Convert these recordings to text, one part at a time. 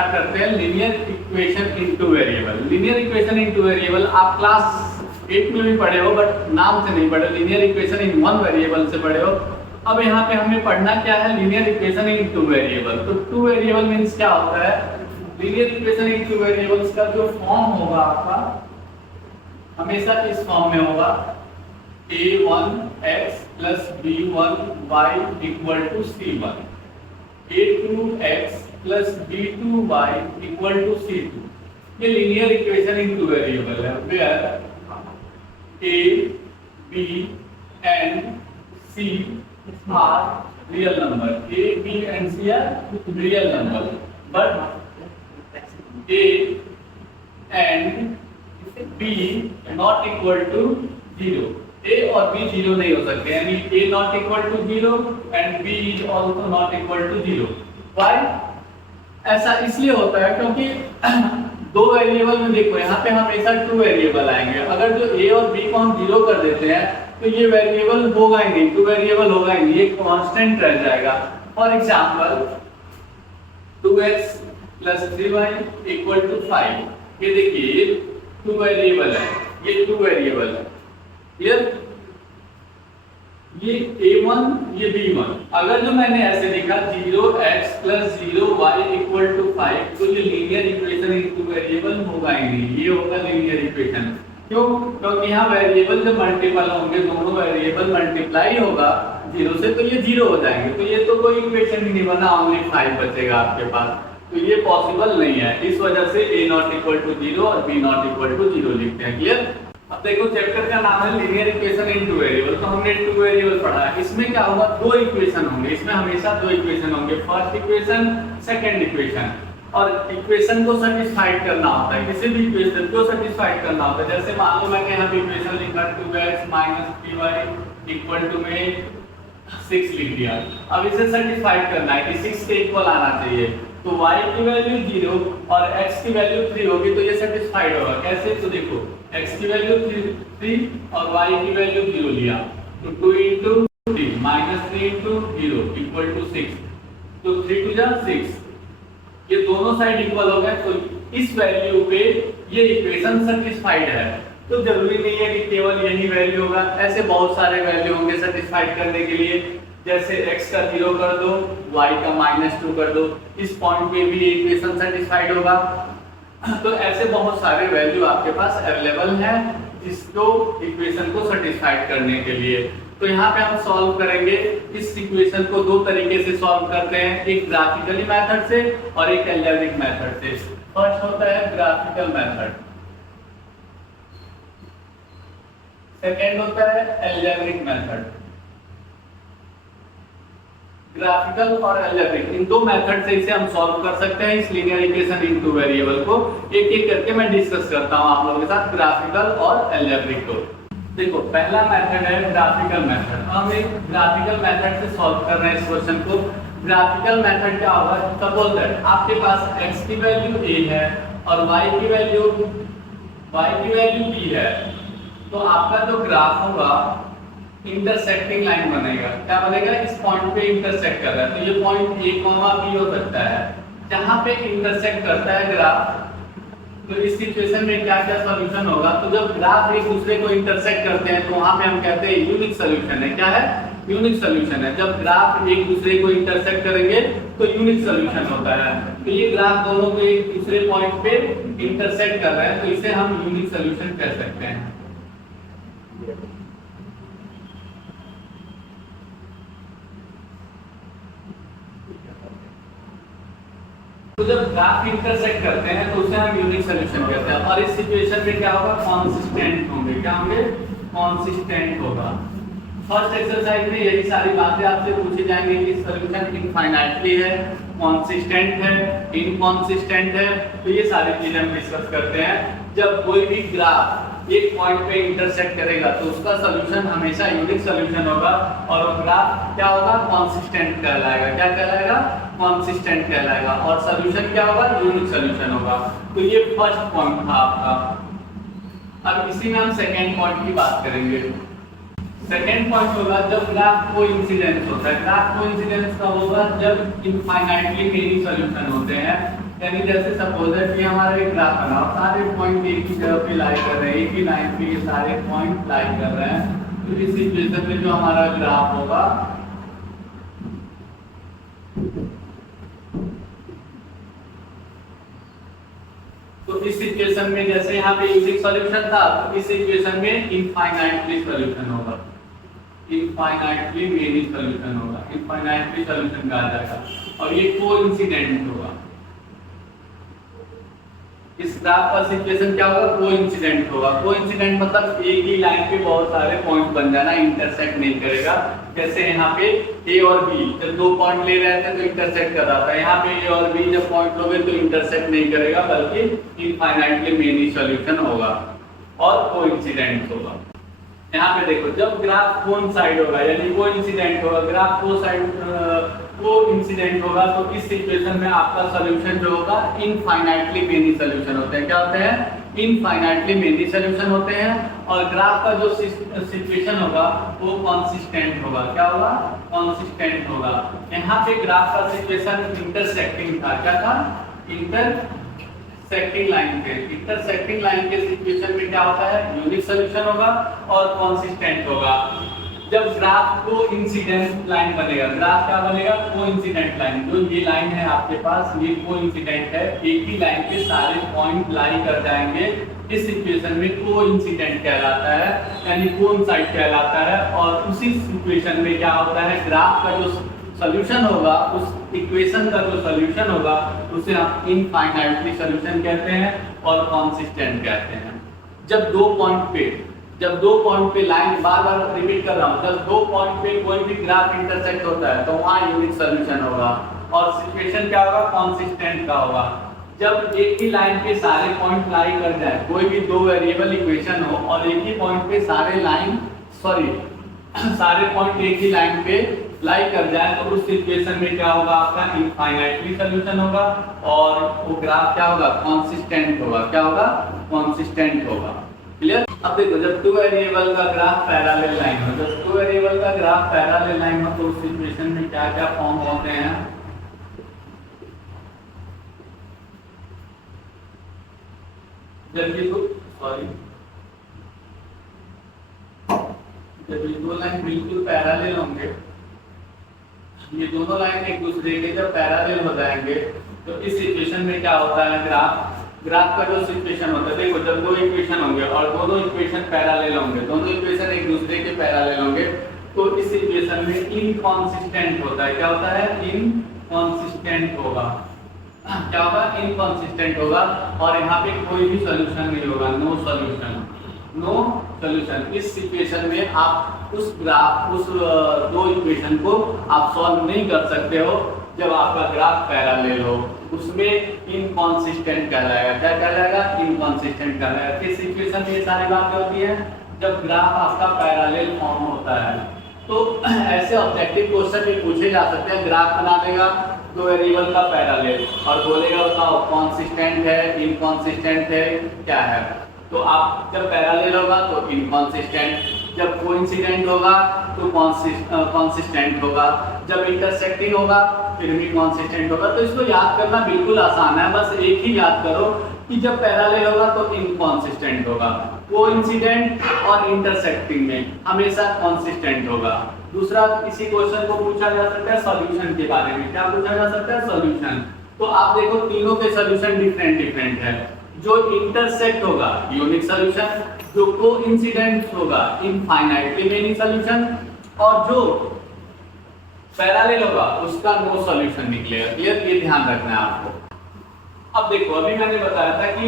Start करते हैं linear equation into variable. Linear equation into variable आप क्लास 8 में भी पढ़े हो, बट नाम से नहीं पढ़े। Linear equation in one variable से पढ़े हो। अब यहाँ पे हमें पढ़ना क्या है, linear equation in two variable. तो टू वेरिएबल मीन्स क्या होता है, linear equation in two variables का जो फॉर्म होगा आपका हमेशा इस फॉर्म में होगा, a1x plus b1y equal to c1, a2x plus b2y equal to c2। ये linear equation in two variable है, where a, b and c are real number। a, b and c are real number, but a and b not equal to 0। a और b 0 नहीं हो सकते, यानी a not equal to 0 and b is also not equal to 0। Why? ऐसा इसलिए होता है क्योंकि दो वेरिएबल में देखो यहाँ पे हमेशा टू वेरिएबल आएंगे। अगर जो a और b को हम 0 कर देते हैं तो ये वेरिएबल होगा ही नहीं, टू वेरिएबल होगा ही नहीं, ये कांस्टेंट रह जाएगा। For example 2x plus 3y equal to 5। ये देखिए टू वेरिएबल है, ये टू वेरिएबल है, क्लियर। ये a1 ये b1। अगर जो मैंने ऐसे लिखा 0x plus 0y equal to 5 तो ये linear equation in two variable होगा ही नहीं, ये होगा लीनियर इक्वेशन। क्यों? क्योंकि यहाँ वेरिएबल जब मल्टीपल होंगे, दोनों वेरिएबल मल्टीप्लाई होगा 0 से, तो ये 0 हो जाएंगे, तो ये तो कोई इक्वेशन ही नहीं बना, ओनली 5 बचेगा आपके पास। तो ये पॉसिबल नहीं है, इस वजह से a नॉट इक्वल टू 0 और b नॉट इक्वल टू 0 लिखते हैं, क्लियर। अब देखो चैप्टर का नाम है linear equation in two variable, तो हमने टू वेरिएबल पढ़ा है। इसमें क्या होगा, दो इक्वेशन होंगे, इसमें हमेशा दो इक्वेशन होंगे, फर्स्ट इक्वेशन सेकंड इक्वेशन। और इक्वेशन को सेटिस्फाइड करना होता है, किसी भी इक्वेशन को सेटिस्फाइड करना होता है। जैसे मान लो मैंने यहाँ पे इक्वेशन लिखा 2x - 3y इक्वल टू में 6 लिख दिया। अब इसे सेटिस्फाइड करना है कि 6 के इक्वल आना चाहिए, तो y की वैल्यू 0 और x की वैल्यू 3 होगी, तो ये सेटिस्फाइड होगा। कैसे? तो देखो x की वैल्यू 3 और y की वैल्यू 0 लिया, तो 2 × 3 - 3 × 0 इक्वल टू 6, तो 3 2 जा 6, ये दोनों साइड इक्वल हो गए, तो इस वैल्यू पे ये इक्वेशन सेटिस्फाइड है। तो जरूरी नहीं है कि केवल यही वैल्यू होगा, ऐसे बहुत सारे वैल्यू होंगे सेटिस्फाइड करने के लिए। जैसे x का 0 कर दो, y का -2 कर दो, इस पॉइंट पे भी इक्वेशन सेटिस्फाइड होगा। तो ऐसे बहुत सारे वैल्यू आपके पास अवेलेबल हैं जिसको इक्वेशन को सेटिस्फाइड करने के लिए। तो यहाँ पे हम सॉल्व करेंगे इस इक्वेशन को, दो तरीके से सॉल्व करते हैं, एक ग्राफिकली मेथड से और एक अलजेब्रिक मेथड से। फर्स्ट होता है ग्राफिकल मेथड, सेकेंड होता है अलजेब्रिक मेथड। ग्राफिकल और अलजेब्रिक, इन दो मेथड से इसे हम सॉल्व कर सकते हैं, इस linear equation in two variable को। एक एक करके मैं डिस्कस करता हूं आप लोगों के साथ, ग्राफिकल और अलजेब्रिक को। देखो पहला मेथड है ग्राफिकल मेथड। हम एक ग्राफिकल मेथड से सॉल्व कर रहे हैं इस क्वेश्चन को। ग्राफिकल मेथड क्या होगा, सपोज दैट आपके पास x की वैल्यू a है और y की वैल्यू b है, तो आपका जो ग्राफ होगा इंटरसेक्टिंग लाइन बनेगा। क्या बनेगा, इस पॉइंट पे इंटरसेक्ट कर रहा है, तो ये पॉइंट a, b हो सकता है। जहां पे इंटरसेक्ट करता है ग्राफ, तो इस सिचुएशन में क्या क्या सॉल्यूशन होगा, तो जब ग्राफ एक दूसरे को इंटरसेक्ट करते हैं तो वहां पे हम कहते हैं यूनिक सॉल्यूशन है। क्या है, यूनिक सॉल्यूशन है। जब ग्राफ एक दूसरे को इंटरसेक्ट करेंगे तो यूनिक सॉल्यूशन होता है। तो ये ग्राफ दोनों को एक दूसरे पॉइंट पे इंटरसेक्ट कर रहे हैं, तो इसे हम यूनिक सॉल्यूशन कह सकते हैं। तो जब ग्राफ इंटरसेक्ट करते हैं तो उसे हम यूनिक सॉल्यूशन कहते हैं। और इस सिचुएशन में क्या होगा, कांसिस्टेंट होंगे। क्या होंगे, कांसिस्टेंट होगा। फर्स्ट एक्सरसाइज में यही सारी बातें आपसे पूछी जाएंगी कि सॉल्यूशन इनफाइनाइटली है, कांसिस्टेंट है, इनकांसिस्टेंट है, तो ये सारी चीजें हम डिस्कस करते हैं। जब कोई भी ग्राफ एक पॉइंट पे इंटरसेक्ट करेगा तो उसका सॉल्यूशन हमेशा यूनिक सॉल्यूशन होगा, और वो ग्राफ क्या होगा, कांसिस्टेंट कहलाएगा। क्या कहलाएगा, कांसिस्टेंट कहलाएगा। और सॉल्यूशन क्या होगा, यूनिक सॉल्यूशन होगा। तो ये फर्स्ट पॉइंट था आपका। अब इसी में हम सेकेंड पॉइंट की बात करेंगे। सेकेंड पॉइंट होगा जब ग्राफ कोइंसिडेंस होता है। ग्राफ कोइंसिडेंस कब होगा, जब इनफाइनाइटली मेनी सॉल्यूशन होते हैं। यानी जैसे सपोज है कि हमारा एक ग्राफ बना और सारे पॉइंट एक ही जगह पे लाई कर रहे हैं, एक ही लाइन पे ये सारे पॉइंट लाई कर रहे हैं, तो इस सिचुएशन में जो हमारा ग्राफ होगा तो इस सिचुएशन में जैसे यहाँ पे यूनिक सॉल्यूशन था, तो इस सिचुएशन में इनफाइनाइटली सॉल्यूशन होगा, इनफाइनाइटली मेनी सॉल्यूशन होगा, इनफाइनाइटली सॉल्यूशन कहा जाएगा और ये कोइंसिडेंट होगा। इस ग्राफ का सिचुएशन क्या होगा? कोइंसिडेंट होगा। कोइंसिडेंट मतलब एक ही लाइन पे बहुत सारे पॉइंट बन जाना, इंटरसेक्ट नहीं करेगा। जैसे यहाँ पे ए और बी जब दो पॉइंट ले रहे थे तो इंटरसेक्ट कर रहा था, यहाँ पे ए और बी जब पॉइंट लोगे तो इंटरसेक्ट नहीं करेगा, बल्कि इनफाइनाइटली मेनी सॉल्यूशन होगा और कोइंसिडेंट होगा। यहाँ पे देखो जब ग्राफ कोइंसाइड होगा यानी कोइंसिडेंट होगा, ग्राफ कोइंसिडेंट होगा तो इस सिचुएशन में आपका सॉल्यूशन जो होगा इनफाइनाइटली मेनी सॉल्यूशन होते हैं। क्या होते हैं? इनफाइनाइटली मेनी सॉल्यूशन होते हैं। और ग्राफ का जो सिचुएशन होगा वो कंसिस्टेंट होगा। क्या होगा? कंसिस्टेंट होगा। यहाँ पे ग्राफ का सिचुएशन इंटरसेक्टिंग था। क्या था? इंटरसेक्टिंग लाइन के, इंटरसेक्टिंग लाइन के सिचुएशन में क्या होता है? यूनिक सॉल्यूशन होगा और कंसिस्टेंट होगा। जब ग्राफ को इंसिडेंट लाइन बनेगा, ग्राफ क्या बनेगा? Coincident line. जो ये लाइन है आपके पास ये कोइंसिडेंट है, एक ही लाइन पे सारे पॉइंट लाई कर जाएंगे। इस सिचुएशन में कोइंसिडेंट कहलाता है यानी कोइंसाइड कहलाता है। और उसी सिचुएशन में क्या होता है? ग्राफ का जो सॉल्यूशन होगा, उस इक्वेशन का जो सॉल्यूशन होगा उसे हम इनफाइनाइटली सॉल्यूशन कहते हैं और कंसिस्टेंट कहते हैं। जब दो पॉइंट पे लाइन, बार बार रिपीट कर रहा हूँ, जब दो पॉइंट पे कोई भी ग्राफ इंटरसेक्ट होता है तो वहाँ यूनिक सॉल्यूशन होगा और सिचुएशन क्या होगा? कंसिस्टेंट का होगा। जब एक ही लाइन पे सारे पॉइंट लाई कर जाए, कोई भी दो वेरिएबल इक्वेशन हो और एक ही पॉइंट पे सारे पॉइंट एक ही लाइन पे लाई कर जाए तो उस सिचुएशन में क्या होगा? आपका इनफाइनाइटली सॉल्यूशन होगा और वो ग्राफ क्या होगा? कंसिस्टेंट होगा। क्या होगा? कंसिस्टेंट होगा। क्लियर? अब देखो जब टू वेरिएबल का ग्राफ पैरेलल लाइन हो, जब टू वेरिएबल का ग्राफ पैरेलल लाइन हो तो उस सिचुएशन में क्या क्या फॉर्म होते हैं? जब ये दो लाइन बिल्कुल पैरेलल होंगे, ये दोनों लाइन एक दूसरे के जब पैरेलल हो जाएंगे तो इस सिचुएशन में क्या होता है? ग्राफ का जो सिचुएशन होता है, देखो जब दो इक्वेशन होंगे और दोनों इक्वेशन पैरेलल होंगे, दोनों इक्वेशन एक दूसरे के पैरेलल होंगे तो इस सिचुएशन में इनकंसिस्टेंट होता है। क्या होता है? इनकंसिस्टेंट होगा। क्या होगा? इनकंसिस्टेंट होगा और यहाँ पे कोई भी सॉल्यूशन नहीं होगा, नो सॉल्यूशन। इस सिचुएशन में आप उस दो इक्वेशन को आप सॉल्व नहीं कर सकते हो जब आपका ग्राफ पैरेलल हो, उसमें इनकंसिस्टेंट कहलाएगा। क्या कहलाएगा? इनकंसिस्टेंट कहलाएगा। किस सिचुएशन में ये सारी बातें होती है? जब ग्राफ आपका पैरेलल फॉर्म होता है। तो ऐसे ऑब्जेक्टिव क्वेश्चन भी पूछे जा सकते हैं। ग्राफ बना देगा दो वेरिएबल का पैरेलल और बोलेगा बताओ कंसिस्टेंट है, इनकंसिस्टेंट है, क्या है? तो आप जब पैरेलल होगा तो इनकंसिस्टेंट, जब कोइंसिडेंट होगा तो कंसिस्टेंट होगा, जब इंटरसेक्टिंग होगा फिर भी कंसिस्टेंट होगा। तो इसको याद करना बिल्कुल आसान है, बस एक ही याद करो कि जब पैरेलल होगा तो इनकंसिस्टेंट होगा, कोइंसिडेंट और इंटरसेक्टिंग में हमेशा कंसिस्टेंट होगा। दूसरा इसी क्वेश्चन को पूछा जा सकता है सॉल्यूशन के बारे में। क्या पूछा जा सकता है? सॉल्यूशन। तो आप देखो तीनों के सॉल्यूशन डिफरेंट है। जो इंटरसेक्ट होगा यूनिक सॉल्यूशन, जो कोइंसिडेंट होगा इनफाइनाइटली मेनी सॉल्यूशन और जो पैरेलल होगा उसका नो सॉल्यूशन निकलेगा। क्लियर? ये ध्यान रखना है आपको। अब देखो अभी मैंने बताया था कि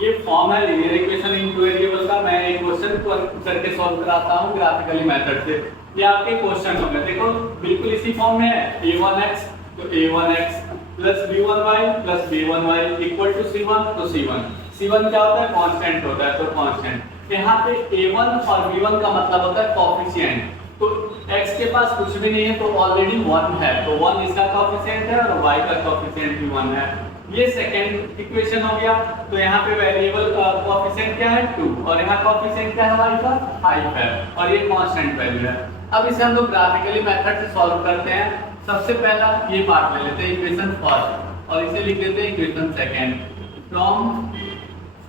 ये फॉर्म है linear equation in two variable का। मैं एक क्वेश्चन करके सॉल्व कराता हूँ ग्राफिकली मेथड से। ये आपके क्वेश्चन होंगे, देखो बिल्कुल इसी फॉर्म में है। a1x तो a1x plus b1y plus b1y equal to c1 तो c1 क्या होता है? कांस्टेंट होता है, तो कांस्टेंट। यहाँ पे a1 और b1 का मतलब होता है कोएफिशिएंट। तो x के पास कुछ भी नहीं है तो ऑलरेडी 1 है, तो 1 इसका कोएफिशिएंट है और y का कोएफिशिएंट भी 1 है। ये सेकंड इक्वेशन हो गया। तो यहाँ पे वेरिएबल कोएफिशिएंट क्या है? 2 और यहाँ कोएफिशिएंट क्या है? y का 5 है और ये कांस्टेंट वैल्यू है। अब इसे हम लोग ग्राफिकली मेथड से सॉल्व करते हैं। सबसे पहला ये पार्ट ले लेते हैं इक्वेशन फर्स्ट और इसे लिख देते हैं equation second. From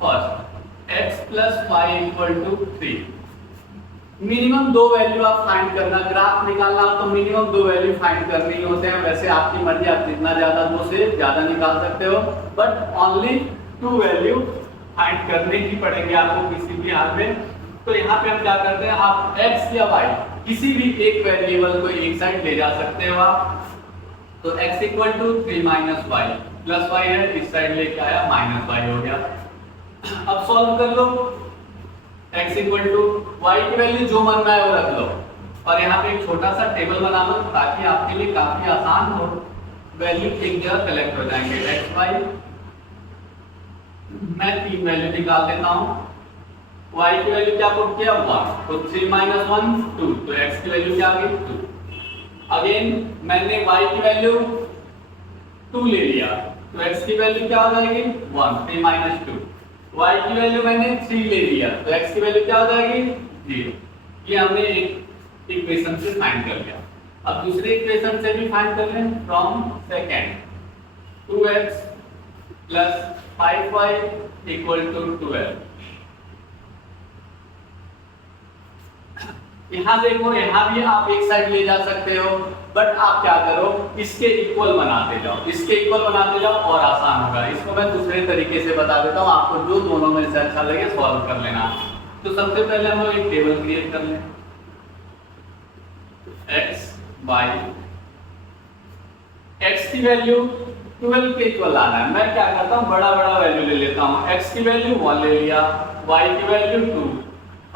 first x plus y equal to 3। Minimum दो वैल्यू आप फाइंड करना, ग्राफ निकालना तो मिनिमम दो वैल्यू फाइंड करनी होते हैं। वैसे आपकी मर्जी, आप जितना ज्यादा दो से ज्यादा निकाल सकते हो, but only two value find करने ही पड़ेंगे आपको किसी भी हाल में। तो यहाँ पे हम क्या करते हैं, आप x या y किसी भी एक वेरिएबल को एक साइड ले जा सकते हो आप। तो x equal to 3 minus y, plus y है, इस साइड लेके आया माइनस वाई हो गया। अब सॉल्व कर लो, x इक्वल टू वाई की वैल्यू जो मन में है वो रख लो, और यहाँ पे एक छोटा सा टेबल बना लो ताकि आपके लिए काफी आसान हो। वैल्यू एक जगह कलेक्ट हो जाएंगे, x y। मैं 3 वैल्यू निकाल देता हूँ। y की वैल्यू क्या पुट किया, 1, तो 3 माइनस 1 2, तो x की वैल्यू क्या आ गई 2। अगेन मैंने y की वैल्यू 2 ले लिया, तो x की वैल्यू क्या हो जाएगी 1, 3 माइनस 2। y की वैल्यू मैंने 3 ले लिया, तो x की वैल्यू क्या हो जाएगी 0। ये हमने एक इक्वेशन से फाइंड कर लिया। अब दूसरे इक्वेशन से भी फाइंड कर लें। From second 2x plus 5y equal to 12। यहाँ देखो, यहाँ भी आप एक साइड ले जा सकते हो, बट आप क्या करो, इसके इक्वल बनाते जाओ, इसके इक्वल बनाते जाओ और आसान होगा। इसको मैं दूसरे तरीके से बता देता हूँ आपको, जो दोनों में से अच्छा लगे सॉल्व कर लेना। तो सबसे पहले हम लोग एक टेबल क्रिएट कर लें, x y, x की वैल्यू 12 के इक्वल आना है। मैं क्या करता हूँ, बड़ा बड़ा वैल्यू ले लेता हूँ। x की वैल्यू 1 ले लिया, y की वैल्यू 2,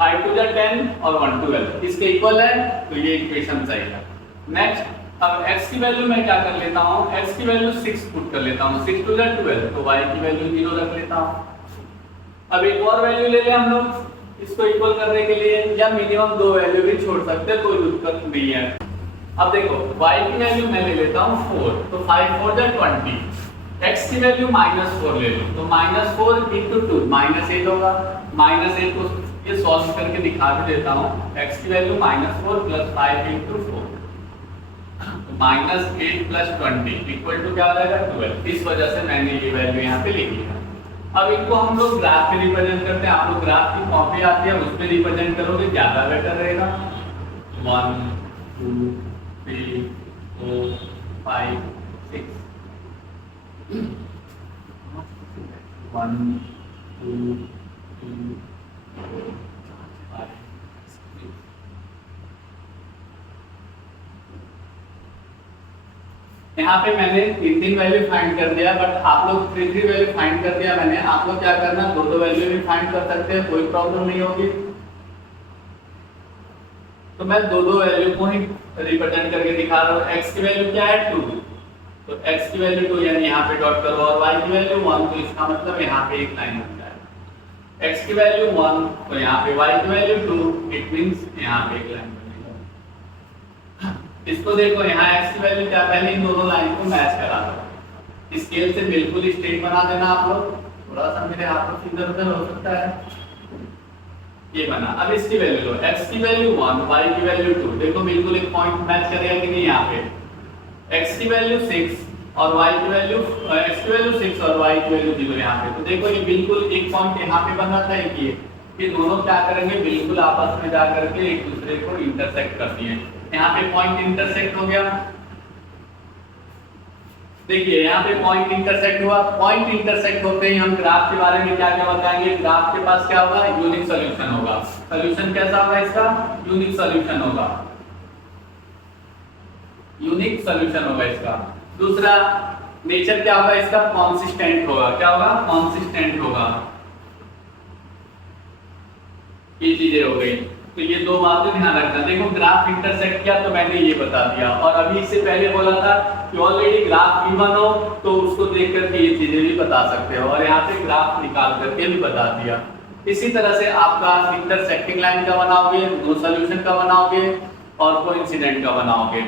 5 टू 10 और 1 12, इसके इक्वल है, तो ये इक्वेशन सही है। नेक्स्ट, अब x की वैल्यू मैं क्या कर लेता हूँ, x की वैल्यू 6 पुट कर लेता हूँ, 6 टू 12, तो y की वैल्यू 0 रख लेता हूँ। अब एक और वैल्यू ले लें हम लोग इसको इक्वल करने के लिए, या मिनिमम दो वैल्यू भी छोड़ सकते हैं, कोई दिक्कत नहीं है। अब देखो y की वैल्यू मैं ले लेता हूँ 4, तो 5 4 20, x की वैल्यू -4 ले लो, तो -4 इंटू 2 -8 होगा। -8 को ये सॉल्व करके दिखा भी देता हूँ। x की value -4 plus 5 into 4, -8 plus 20 equal to क्या हो जाएगा 12। इस वजह से मैंने ये वैल्यू यहाँ पे लिखी है। अब इनको हम लोग ग्राफ में रिप्रेजेंट करते हैं। आप लोग ग्राफ की कॉपी आती है, उसमें रिप्रेजेंट करोगे ज्यादा बेटर रहेगा। 1 2 3 4 5 6 1 2 3 4 5 6। यहाँ पे मैंने 3 वैल्यू फाइंड कर दिया, बट आप लोग 3 वैल्यू फाइंड कर दिया मैंने। आप लोग क्या करना, 2 वैल्यू भी फाइंड कर सकते हैं, कोई प्रॉब्लम नहीं होगी। तो मैं 2 वैल्यू को ही रिप्रेजेंट करके दिखा रहा हूँ। x की वैल्यू क्या है 2, तो x की वैल्यू 2 यानी यहाँ पे डॉट करो, और y की वैल्यू 1, तो इसका मतलब यहाँ पे एक लाइन बन जाएगा। x की वैल्यू 1, तो यहाँ पे y की वैल्यू 2, इट मींस यहाँ पे एक लाइन बनेगा। इसको देखो, यहाँ x की वैल्यू क्या, पहले इन दोनों लाइन को मैच करा दो। स्केल से बिल्कुल स्ट्रेट बना देना आप लोग, थोड़ा सा मेरे हाथों से इधर उधर हो सकता है, ये बना। अब इसकी वैल्यू लो, x की वैल्यू 1, y की वैल्यू 2, देखो बिल्कुल एक पॉइंट मैच करेगा कि नहीं। यहाँ पे x की वैल्यू 6 और y की वैल्यू x की वैल्यू 6 और y की वैल्यू 0 यहाँ पे, तो देखो ये बिल्कुल एक पॉइंट यहाँ पे बन रहा था। ये दोनों क्या करेंगे, बिल्कुल आपस में जा करके एक दूसरे को इंटरसेक्ट कर दिए। यहाँ पे पॉइंट इंटरसेक्ट हो गया, देखिए यहाँ पे पॉइंट इंटरसेक्ट हुआ। पॉइंट इंटरसेक्ट होते ही हम ग्राफ के बारे में क्या क्या बताएंगे। ग्राफ के पास क्या होगा, यूनिक सॉल्यूशन होगा। सॉल्यूशन कैसा होगा इसका, यूनिक सॉल्यूशन होगा, यूनिक सॉल्यूशन होगा इसका। दूसरा नेचर क्या होगा इसका, कॉन्सिस्टेंट होगा। क्या होगा, कॉन्सिस्टेंट होगा। ये चीजें हो गई, तो ये 2 बातें ध्यान रखना। देखो ग्राफ इंटरसेक्ट किया तो मैंने ये बता दिया, और अभी इससे पहले बोला था कि ऑलरेडी ग्राफ गिवन हो तो उसको देख करके ये चीजें भी बता सकते हो, और यहाँ पे ग्राफ निकाल करके भी बता दिया। इसी तरह से आपका इंटरसेक्टिंग लाइन का बनाओगे, नो सॉल्यूशन का बनाओगे और कोइंसिडेंट का बनाओगे।